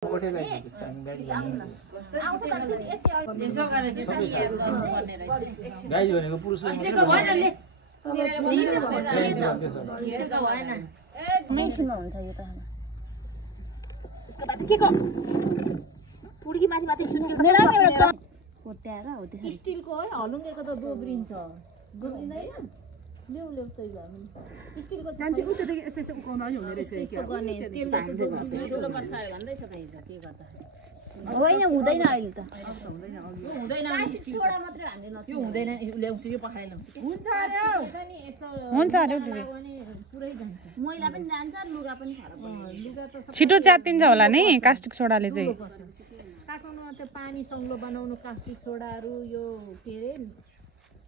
गाई भनेको पुरुषले मेसिनमा हुन्छ यो त यसको बाद के को पुड्की माथि माथि सुन्नु मेडम एउटा कोट्याएर हो त्यो स्टिलको है हलुङ्गेको त दोब्रिन्छ दोब्रिँदैन ल्याउ ल्याउ त्यही भए स्टिलको मान्छे उतैदेखि यसो यसो उकाउन अलि हुने रहेछ यस्तो गर्ने तेल हाल्दै डोलो पर्छ भन्दैछ त हिजो के गर्दा होइन हुँदैन अहिले त हुँदैन सोडा मात्रै हाल्दैन यो हुँदैन ल्याउँछु यो पखाइ ल्याउँछु हुन्छ अरे हुन्छ अरे दिदी पुरै जान्छ मैला पनि जान्छ लुगा पनि खराब हुन्छ लुगा त छिटो च्यातिन्छ होला नि कास्टिक सोडाले चाहिँ काठमाडौँमा त्यो पानी सङ्लो बनाउनु कास्टिक सोडाहरू यो के अरे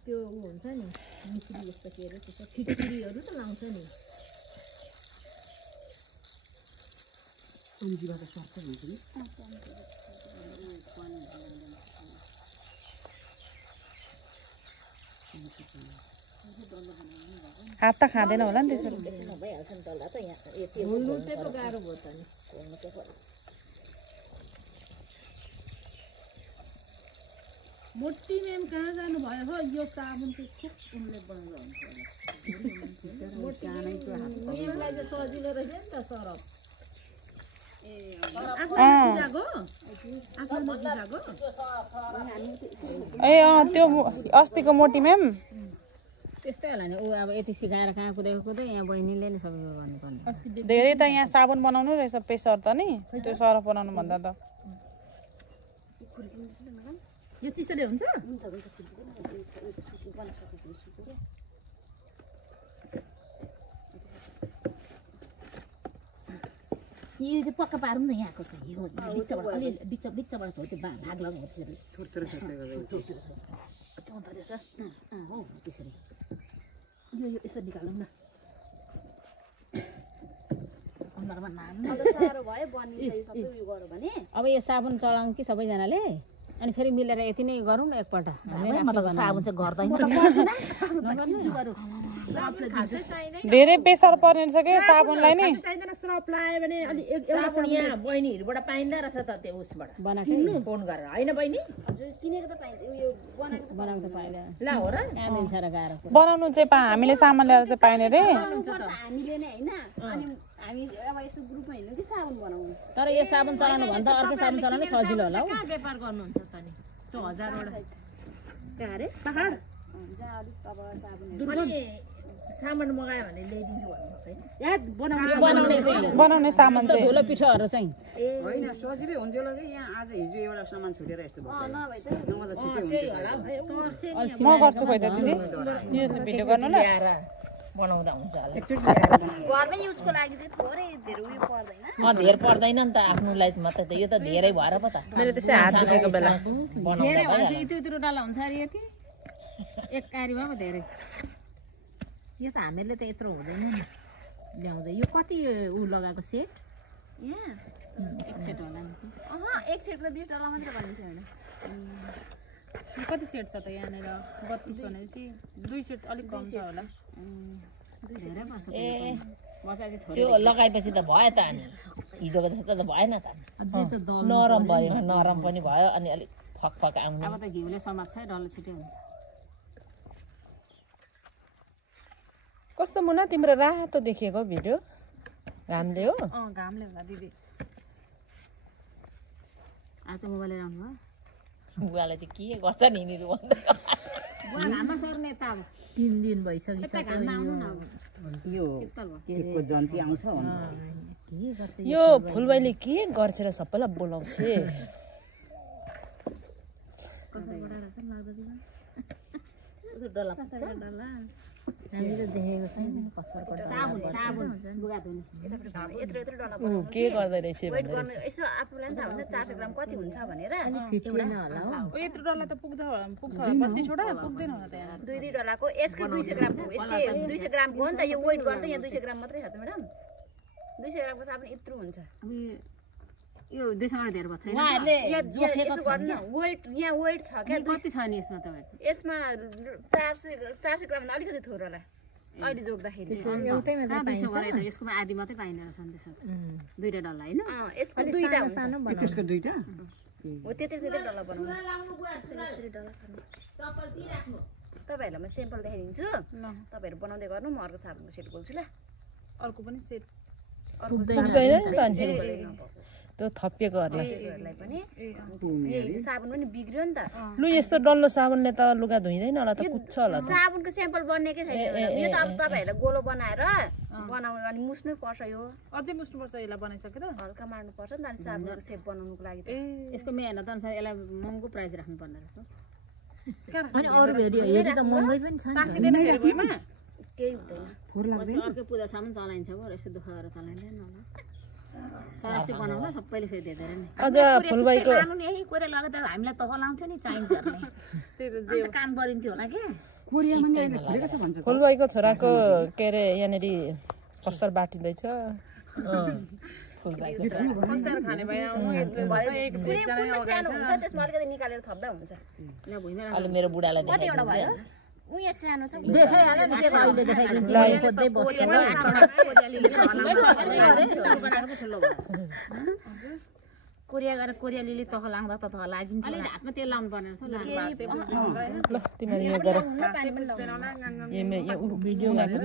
त्यो ऊ हुन्छ नि मिश्री जस्तो के अरे त्यसो खिचडीहरू त लाउँछ नि हात त खाँदैन होला नि त्यसरी भइहाल्छ नि डल्ला त यहाँ हुल्नु चाहिँ पो गाह्रो भयो त नि मोटी मेम कहाँ जानुभयो हो यो साबुन चाहिँ खुब उनले बनाउँदा हुन्छ मेमलाई चाहिँ सजिलो रहेछ नि त सरफ ए त्यो अस्तिको मोटी म्याम त्यस्तै होला नि ऊ अब यति सिकाएर कहाँ कुदेको कुदै यहाँ बहिनीले नै सबै गर्नुपर्ने धेरै त यहाँ साबुन बनाउनु रहेछ प्रेसर त नि त्यो सरफ बनाउनु भन्दा त यो चिसोले हुन्छ यो चाहिँ पक्का पारौँ न यहाँको चाहिँ यो बिचबाट अलि बिचबाट हो त्यो भाग लगाउँ त्यसरी हो त्यसरी यो यसरी निकालौँ न अनुहारमा नाम साह्रो भयो बनिन्छ यो सबै उयो गऱ्यो भने अब यो साबुन चलाउँ कि सबैजनाले अनि फेरि मिलेर यति नै गरौँ न एकपल्ट साबुन चाहिँ गर्दैन धेरै प्रेसर पर्ने रहेछ के साबुनलाई नि चाहिँदैन सरफ लायो भने अलि साबुन यहाँ बहिनीहरूबाट पाइँदो रहेछ त त्यो उसबाट बनाएको फोन गरेर होइन बहिनी हजुर किनेको त पाइन्छ यो बनाएको त पाइँदैन ला हो र कहाँ दिन्छ र गाह्रो बनाउनु चाहिँ हामीले सामान ल्याएर चाहिँ पाइने रे हामीले नै होइन अनि हामी अब यस्तो ग्रुपमा हिँड्नु कि साबुन बनाउनु तर यो साबुन चलाउनु भन्दा अर्कै साबुन चलाउनु सजिलो होला हौ कहाँ व्यापार गर्नुहुन्छ त नि त्यो 1000 वटा कहाँ रे पहाड जहाँ अलिक अब साबुन अनि सामान मगायो भने ल्याइदिन्छु भन्नुभएको याद बनाउने बनाउने सामान चाहिँ धुलो पिठोहरू चाहिँ होइन सजिलै हुन्थ्यो होला कि यहाँ आज हिजो एउटा सामान छुटेर यस्तो भयो नभए त नभए त छिटै त्यही हुन्थ्यो होला म गर्छु खोइ त दिदी यो भिडियो गर्नु ल ल्याएर बनाउँदा हुन्छ होला घरमै युजको लागि चाहिँ थोरै धेरै उयो पर्दैन धेर पर्दैन नि त आफ्नोलाई मात्रै त यो त धेरै भएर पो त मेरो त्यसै हात दुखेको बेला धेरै भन्छ यति यत्रो डल्ला हुन्छ अरे यति एक कारीमा पो धेरै यो त हामीहरूले त यत्रो हुँदैन नि ल्याउँदै यो कति ऊ लगाएको सेट यहाँ एक सेट होला नि एक सेटको त 20 डल्ला मात्रै भनिन्छ होइन कति सेट छ त यहाँनिर 32 भनेपछि 2 सेट अलिक कम छ होला धेरै पर्छ त्यो लगाएपछि त भयो त अनि हिजोको जस्तो त भएन त नरम भयो नरम पनि भयो अनि अलिक फकफक आउने अब त घिउले समात्छ है डल्ला छिटै हुन्छ कस्तो मुना तिम्रो रातो देखिएको भिडियो घामले हो घामले होला दिदी आज मोबाइल राख्नु भयो बुवाले चाहिँ के गर्छ नि यिनीहरू भन्दै घाममा सर्ने त अब 3 दिन भइसक्यो घाममा आउनु न यो केको जन्ती आउँछ के गर्छ यो फुलबाईले के गर्छ र सबैलाई बोलाउँछ डल्ला हामीले देखेको छैन कसरी साबुन साबुन लुगा धुने यत्रो यत्रो डल्ला के गर्दै रहेछ वेट गर्नु यसो आफूलाई नि थाहा हुन्छ 400 ग्राम कति हुन्छ भनेर फिट्दैन होला हो यत्रो डल्ला त पुग्छ होला कति छोडा पुग्दैन होला त यहाँ 2 डल्लाको यसको 200 ग्राम यसकै 200 ग्रामको हो नि त यो वेट गर्दा यहाँ 200 ग्राम मात्रै छ त म्याडम 200 ग्रामको साबुन यत्रो हुन्छ यो 200 ग्राम धेरै पर्छ उहाँहरूले जोखेको छ नि वेट यहाँ वेट छ क्या कति छ नि यसमा त यसमा 400 ग्राम अलिकति थोर होला अहिले जोग्दाखेरि एउटैमा चाहिँ 200 गरे त यसकोमा आधी मात्रै पाइने रहेछ नि त्यसो दुईटा डल्ला हैन यसको दुईटा हुन्छ सानो बनाउनु त्यसको दुईटा हो त्यतै डल्ला बनाउनु तपाईँहरूलाई म सेम्पल देखाइदिन्छु तपाईँहरू बनाउँदै गर्नु म अर्को साबुनको सेट बोल्छु ल अर्को पनि सेट त्यो थपिएकोहरूलाई लाई पनि यही साबुन पनि बिग्रियो नि त लु यस्तो डल्लो साबुनले त लुगा धुइँदैन होला त कुच्छ होला त साबुनको सेम्पल बनिएकै छैन यो त अब तपाईँहरूलाई गोलो बनाएर बनाउनु अनि मुस्नै पर्छ यो अझै मुस्नुपर्छ यसलाई बनाइसकेर हल्का मार्नु पर्छ नि त अनि साबुनको सेप बनाउनुको लागि यसको मेहनत अनुसार यसलाई महँगो प्राइस राख्नु पर्ने रहेछ अनि अरू हेरी त महँगै पनि छ नि टाँसिदैन फेरि भुइँमा केही हुँदैन पछि अर्को पूजा सामान चलाइन्छ हो यस्तो दुःख गरेर चलाइँदैन होला सरक चाहिँ बनाउन सबैले फेरि दिँदैन नि अझ फुलबाईको लानु नि यही कोरे लगेर त हामीलाई तह लाउँथ्यो नि चाहिन्छहरूले त्यही त काम गरिन्थ्यो होला के कोरियामा नि अहिले खुलेको छ भन्छ फुलबाईको छोराको के अरे यहाँनिर कसर बाटिँदैछ कसार खाने भयो सानो हुन्छ त्यसमा अलिकति निकालेर थप्दा हुन्छ अहिले मेरो बुढालाई कतिवटा भयो उ यहाँ सानो छ देखाइहाल्यो नि के अहिले देखाइदिन्छु खोज्दै बस्छ कोरिया गरेर कोरियालीले तह लाउँदा त तह लागिन्छ अलि हातमा तेल लाउनु पर्ने रहेछ ल तिमीहरू यो गर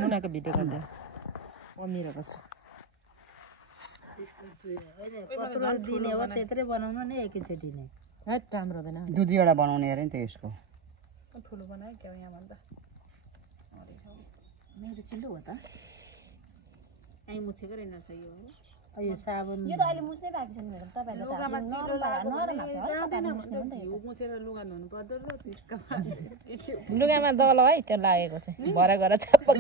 मुनाको भिडियो गर्दा मेरो गर्छ दिने हो त्यत्रै बनाउनु नि एकैचोटि नै हैट राम्रो हुँदैन दुईवटा बनाउने अरे नि त यसको ठुलो बनायो क्या यहाँ भन्दा मेरो चिल्लो हो त कहीँ मुछेको रहेछ यो यो साबुन यो त अहिले मुस्नै बाँकी छ नि म्याडम तपाईँहरूलाई हिउँ मुछेर लुगा धुनु पर्दो रहेछ लुगामा दल है त्यो लागेको चाहिँ भरे गएर चपक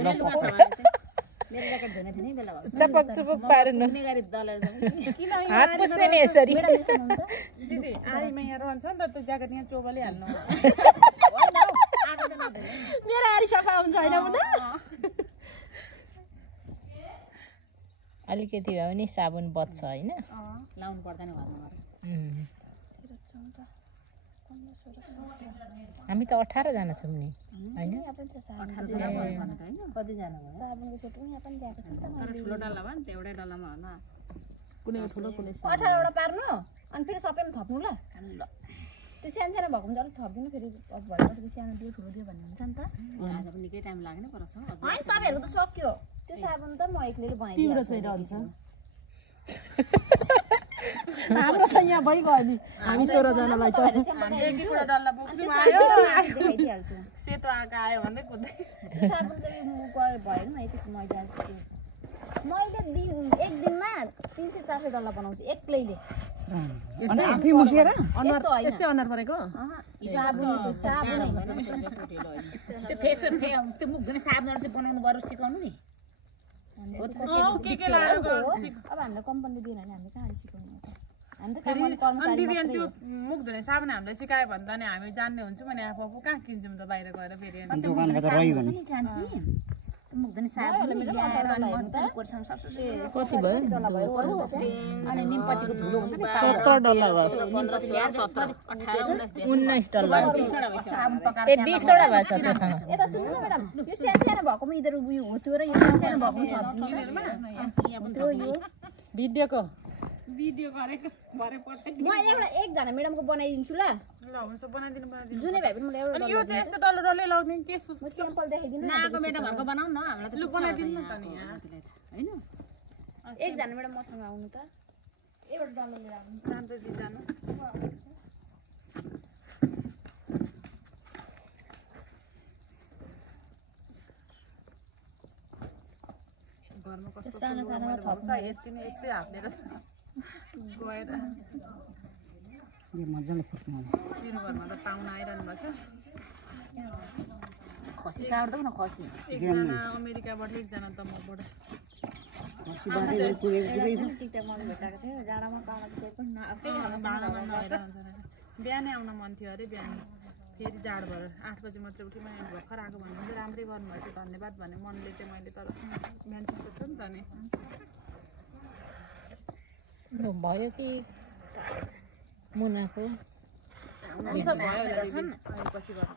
मेरो ज्याकेट धुने थिएँ नि बेला चपक चुपक पारेर धुने गरी दलेर किन हात पुस्ने नि यसरी दिदी आरीमा यहाँ रहन्छ नि त त्यो ज्याकेट यहाँ चोबले हाल्नु मेरो आरी सफा हुन्छ होइन मुना अलिकति भए पनि साबुन बच्छ होइन लाउनु पर्दैन घरमा हामी त 18 जना छौँ नि होइन कतिजना भयो तर ठुलो डल्ला भयो नि त एउटै डल्लामा होला कुनै ठुलो कुनै 18वटा पार्नु अनि फेरि सबैमा थप्नु ल त्यो सानो सानो भएको हुन्छ अलिक थपिदिनु फेरि भएपछि सानो दियो ठुलो दियो भन्ने हुन्छ नि त आज पनि निकै टाइम लाग्ने पर्छ होइन तपाईँहरूको त सक्यो त्यो साबुन त म एक्लैले बनाइदिन्छु चाहिँ रहन्छ हाम्रो त यहाँ भइगयो नि हामी 16 जनालाई त ठुलो डल्ला बोक्छु आयो देखाइदिइहाल्छु सेतो आएको आयो भन्दै कुद्दै साबुन त भएन न एकैछिन मैले एक दिनमा 300-400 डल्ला बनाउँछु एक्लैले अनि आफै मुसेर यस्तै अनुहार परेको त्यो फेस त्यो मुख धुने साबुनहरू चाहिँ बनाउनु गरौँ सिकाउनु नि अब हामीलाई कम्पनीले दिएन भने हामीले कहाँ सिकाउनु हामी त दिदी अनि त्यो मुख धुने साबुन हामीलाई सिकायो भने त नि हामी जान्ने हुन्छौँ भने आफू आफू कहाँ किन्छौँ त बाहिर गएर फेरि दोकानको त रह्यो भने मुख धुने साबुन कति भयो अनि निमपत्तीको झुलो हुन्छ नि 17 डल्ला भयो 19 डल्ला साबुन पकाएर ए 20 वटा भएछ त्योसँग यता सुन्नु न म्याडम यो सानो सानो भएकोमा यिनीहरू उयो हो त्यो र यो सानो सानो भएको यो भिडियोको भिडियो गरेको भरे पट्टै म एकजना म्याडमको बनाइदिन्छु ल ल हुन्छ बनाइदिनु जुनै भए पनि मलाई एउटा अनि यो चाहिँ यस्तो डल्लो डल्लै लाग्ने के सोच म स्याम्पल देखाइदिनु नाको मेडमहरुको बनाउन न हामीलाई त लु बनाइदिनु त नि यहाँ हैन एकजना म्याडम मसँग आउनु त एउटा डल्लो लिएर आउनु जान्छ दि जानु घरमा कस्तो सानो सानो थप्छ यति नै यस्तै हातले गएर यो मजाले फुट्नु मेरो घरमा त पाहुना आइरहनु भएको छ खसी काट्दौ न खसी एकजना अमेरिकाबाट एकजना त मबाट टिकटकमा भेटाएको थियो जाडामा पाहुना चाहिँ पनि भाँडामा नआएर हुन्छ बिहानै आउन मन थियो अरे बिहान फेरि जाड भएर 8 बजी मात्रै उठि मैले भर्खर आएको भन्नु चाहिँ राम्रै गर्नुभएछ धन्यवाद भने मनले चाहिँ मैले तर बिहान चिसो नि त नि भयो कि मुनाको हुन्छ भयो होला पछि गर्नु